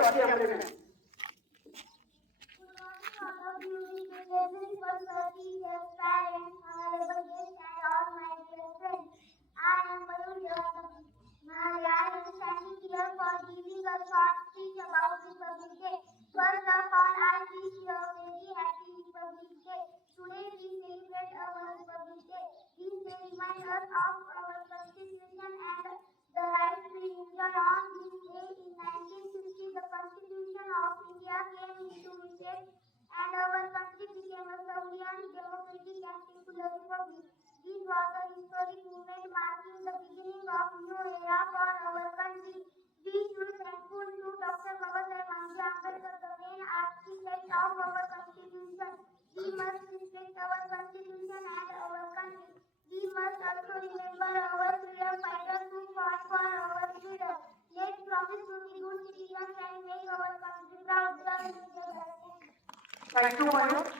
पढ़ाती है अपने में। First of all, I wish you a very happy Republic Day. Today we celebrate our Republic Day. This day reminds us of our Constitution and the right we enjoy on this day. In 1960, the Constitution of India came into effect and our country became a sovereign, democratic and secular republic. This was a historic movement marking the beginning of new era for our country. We should thankful to Dr. Babasaheb Ambedkar, the main architect of our constitution. We must respect our constitution and our country. We must also remember our freedom fighters who fought for our freedom. Let's promise to be good citizens and make our country proud. Thank you, Manu.